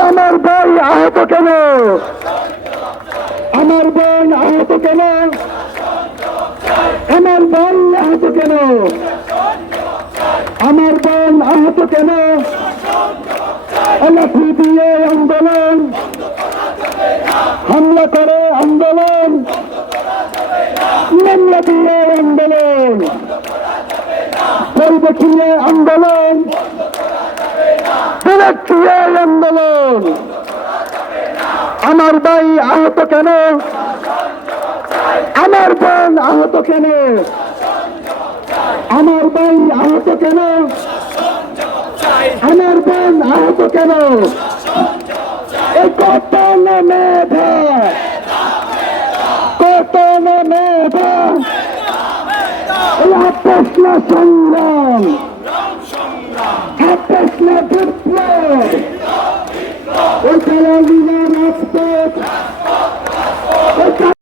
আমার ভাই আহত কেন? আমার বোন আহত কেন? আমার বোন আহত কেন? আমার বোন আহত কেন? লাঠি দিয়ে আন্দোলন, হামলা করে আন্দোলন, মামলা দিয়ে আন্দোলন, দেখিয়ে আন্দোলন, দিয়ে আন্দোলন। আমার ভাই আহত কেন? আমার বোন আহত কেন? আমার ভাই আহত কেন? আমার বোন আহত কেন? এই কত না মেধা, কত না মেধা, এই আপস না সংগ্রাম, আপস না বিপ্লব,